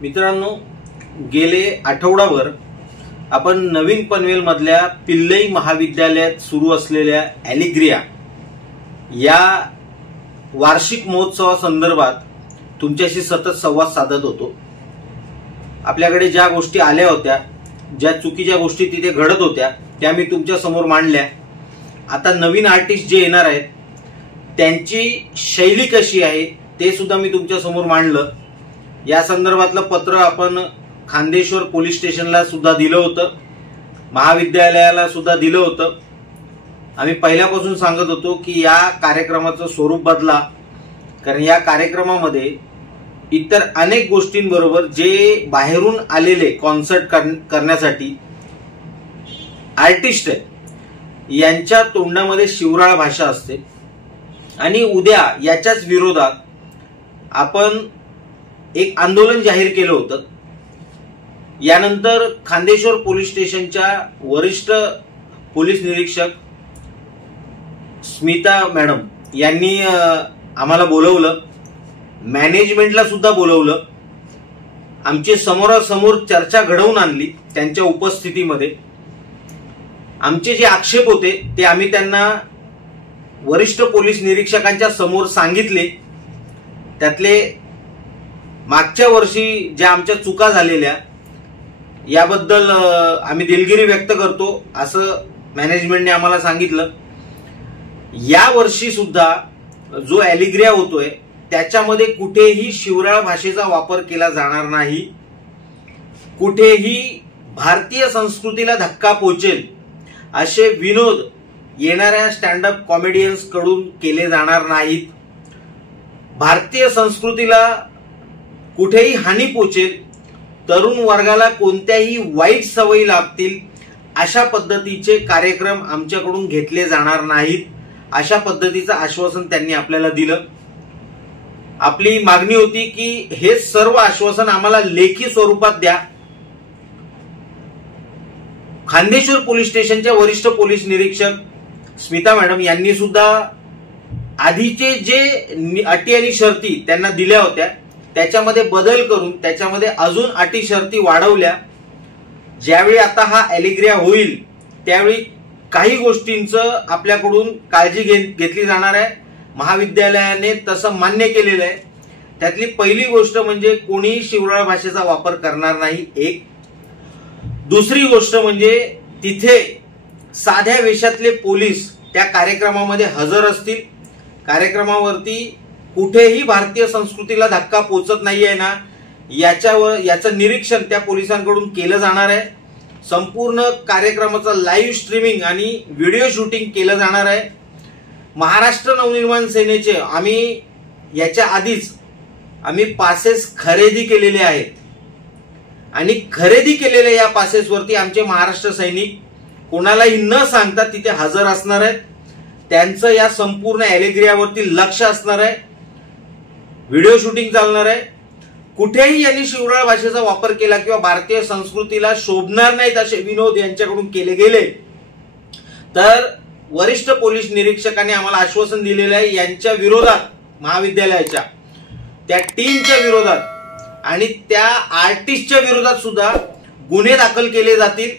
मित्रांनो, गेले आठवडाभर आपण नवीन पनवेल मधल्या पिल्लई महाविद्यालयात सुरू असलेल्या ॲलिग्रिया या वार्षिक महोत्सवासंदर्भात तुमच्याशी सतत संवाद साधत होतो। आपल्याकडे ज्या गोष्टी आल्या होत्या, ज्या चुकीच्या गोष्टी तिथे घडत होत्या, त्या मी तुमच्या समोर मांडल्या। आता नवीन आर्टिस्ट जे येणार आहेत त्यांची शैली कशी आहे ते सुद्धा मी तुमच्या समोर मांडलं। या संदर्भातलं पत्र आपण खांदेश्वर पोलीस स्टेशनला सुद्धा दिलं होतं, महाविद्यालयाला सुद्धा दिलं होतं। आम्ही पहिल्यापासून सांगत होतो की या कार्यक्रमाचं स्वरूप बदला, कारण या कार्यक्रमामध्ये इतर अनेक गोष्टींबरोबर जे बाहेरून आलेले कॉन्सर्ट करण्यासाठी आर्टिस्ट आहेत यांच्या तोंडामध्ये शिवराळ भाषा असते आणि उद्या याच्याच विरोधात आपण एक आंदोलन जाहीर केलं होतं। यानंतर खांदेश्वर पोलीस स्टेशनच्या वरिष्ठ पोलीस निरीक्षक स्मिता मॅडम यांनी आम्हाला बोलवलं, मॅनेजमेंटला सुद्धा बोलवलं, आमची समोरासमोर चर्चा घडवून आणली। त्यांच्या उपस्थितीमध्ये आमचे जे आक्षेप होते ते आम्ही त्यांना वरिष्ठ पोलीस निरीक्षकांच्या समोर सांगितले। त्यातले मागच्या वर्षी ज्या आमच्या चुका झालेल्या याबद्दल आम्ही दिलगिरी व्यक्त करतो असं मॅनेजमेंटने आम्हाला सांगितलं। या वर्षी सुद्धा जो ॲलिग्रिया होतोय त्याच्यामध्ये कुठेही शिवराळ भाषेचा वापर केला जाणार नाही, कुठेही भारतीय संस्कृतीला धक्का पोहोचेल असे विनोद येणाऱ्या स्टँडअप कॉमेडियन्स कडून केले जाणार नाहीत। भारतीय संस्कृतीला कुठेही हानी पोहोचेल, तरुण वर्गाला कोणत्याही वाईट सवयी लागतील अशा पद्धतीचे कार्यक्रम आमच्याकडून घेतले जाणार नाहीत, अशा पद्धतीचं आश्वासन त्यांनी आपल्याला दिलं। आपली मागणी होती की हे सर्व आश्वासन आम्हाला लेखी स्वरूपात द्या। खांदेश्वर पोलीस स्टेशनच्या वरिष्ठ पोलीस निरीक्षक स्मिता मॅडम यांनी सुद्धा आधीचे जे अटी आणि शर्ती त्यांना दिल्या होत्या त्याच्यामध्ये बदल करून त्याच्यामध्ये अजून अटी शर्ती वाढवल्या। ज्यावेळी आता हा ॲलिग्रिया होईल त्यावेळी काही गोष्टींचं आपल्याकडून काळजी घेतली जाणार आहे। महाविद्यालयाने तसं मान्य केलेलं आहे। त्यातली पहिली गोष्ट म्हणजे कोणीही शिवराळ भाषेचा वापर करणार नाही, एक। दुसरी गोष्ट म्हणजे तिथे साध्या वेशातले पोलीस त्या कार्यक्रमामध्ये हजर असतील। कार्यक्रमावरती कुठेही भारतीय संस्कृतीला धक्का पोचत नाहीये ना याचं निरीक्षण त्या पोलिसांकडून केलं जाणार आहे। संपूर्ण कार्यक्रमाचं लाईव्ह स्ट्रीमिंग आणि व्हिडिओ शूटिंग केलं जाणार आहे। महाराष्ट्र नवनिर्माण सेनेचे आम्ही याच्या आधीच पासेस खरेदी केलेले आहेत आणि खरेदी केलेल्या या पासेसवरती आमचे महाराष्ट्र सैनिक कोणालाही न सांगता तिथे हजर असणार आहेत। त्यांचं या संपूर्ण ॲलिग्रियावरती लक्ष असणार आहे, व्हिडिओ शूटिंग चालणार आहे। कुठेही यांनी शिवराळ भाषेचा वापर केला किंवा भारतीय संस्कृतीला शोभणार नाहीत असे विनोद यांच्याकडून केले गेले तर वरिष्ठ पोलीस निरीक्षकांनी आम्हाला आश्वासन दिलेलं आहे यांच्या विरोधात, महाविद्यालयाच्या त्या टीमच्या विरोधात आणि त्या आर्टिस्टच्या विरोधात सुद्धा गुन्हे दाखल केले जातील।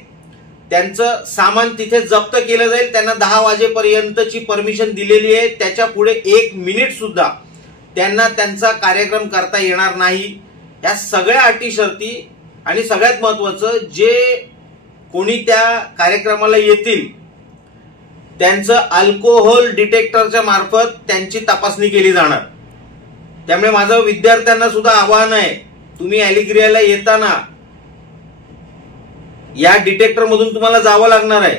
त्यांचं सामान तिथे जप्त केलं जाईल। त्यांना 10 वाजेपर्यंतची परमिशन दिलेली आहे, त्याच्या पुढे 1 मिनिट सुद्धा त्यांना त्यांचा कार्यक्रम करता येणार नाही। या सगळ्या अटी शर्ती आणि सगळ्यात महत्वाचं जे कोणी त्या कार्यक्रमाला येतील त्यांचं अल्कोहोल डिटेक्टरच्या मार्फत त्यांची तपासणी केली जाणार। त्यामुळे माझं विद्यार्थ्यांना सुद्धा आवाहन आहे, तुम्ही ॲलिग्रियाला येताना या डिटेक्टर मधून तुम्हाला जावं लागणार आहे।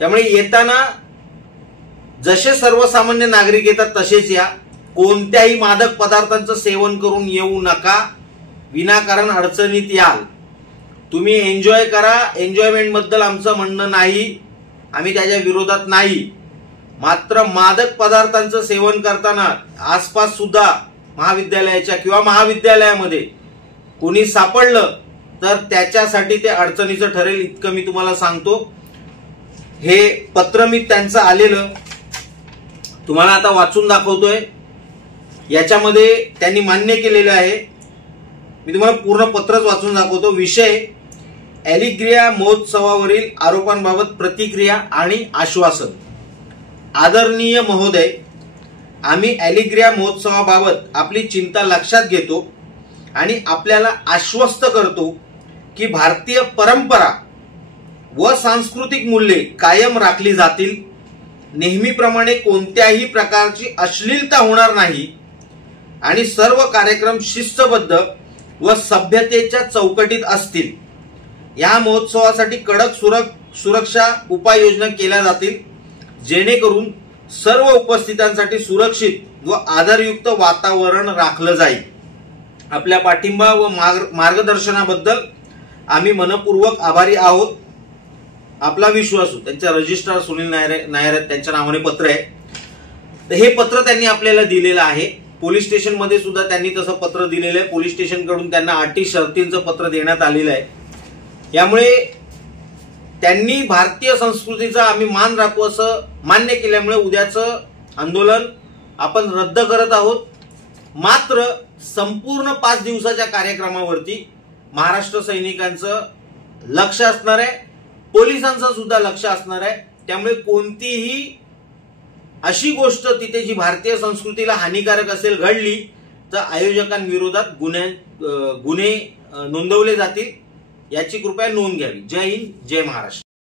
त्यामुळे येताना जसे सर्वसामान्य नागरिक येतात तसेच या। कोणत्याही मादक पदार्थांचं सेवन करून येऊ नका, विनाकारण अडचणीत याल। तुम्ही एन्जॉय करा, एन्जॉयमेंट बद्दल आमचं म्हणणं नाही, आम्ही त्याच्या विरोधात नाही। मात्र मादक पदार्थांचं सेवन करताना आसपास सुद्धा महाविद्यालयाच्या किंवा महाविद्यालयामध्ये कोणी सापडलं तर त्याच्यासाठी ते अडचणीचं ठरेल, इतकं मी तुम्हाला सांगतो। हे पत्र मी त्यांचं आलेलं तुम्हाला आता वाचून दाखवतोय। याच्यामध्ये त्यांनी मान्य केलेलं आहे मी तुम्हाला पूर्ण पत्रच वाचून दाखवतो. विषय ॲलिग्रिया महोत्सवावरील आरोपांबाबत प्रतिक्रिया आणि आश्वासन. आदरणीय महोदय, आम्ही ॲलिग्रिया महोत्सवाबाबत आपली चिंता लक्षात घेतो आणि आपल्याला आश्वस्त करतो की भारतीय परंपरा व सांस्कृतिक मूल्ये कायम राखली जातील. नेहमीप्रमाणे कोणत्याही प्रकारची अश्लीलता होणार नाही आणि सर्व कार्यक्रम शिस्तबद्ध व सभ्यतेच्या चौकटीत असतील. या महोत्सवासाठी कडक सुरक्षा उपाययोजना केल्या जातील, जेणेकरून सर्व उपस्थितांसाठी सुरक्षित व आदरयुक्त वातावरण राखलं जाईल. आपल्या पाठिंबा व मार्गदर्शनाबद्दल आम्ही मनपूर्वक आभारी आहोत. आपला विश्वासू. त्यांचे रजिस्ट्रार सुनील नायर त्यांच्या नावाने पत्र आहे. तर हे पत्र त्यांनी आपल्याला दिलेलं आहे. पोलीस स्टेशन मध्ये सुद्धा त्यांनी तसं पत्र दिलेलं आहे. पोलीस स्टेशन कडून त्यांना अटी शर्तींचं पत्र देण्यात आलेलं आहे. यामुळे त्यांनी भारतीय संस्कृतीचा आम्ही मान राखू असं मान्य केल्यामुळे उद्याचं आंदोलन आपण रद्द करत आहोत. मात्र संपूर्ण 5 दिवसाच्या कार्यक्रमावरती महाराष्ट्र सैनिकांचं लक्ष असणार आहे, पोलिसांचं सुद्धा लक्ष असणार आहे. त्यामुळे कोणतीही अशी गोष्ट तिथे जी भारतीय संस्कृतीला हानिकारक असेल घडली तर आयोजकांविरोधात गुन्हे नोंदवले जातील. याची कृपया नोंद घ्यावी. जय हिंद, जय महाराष्ट्र.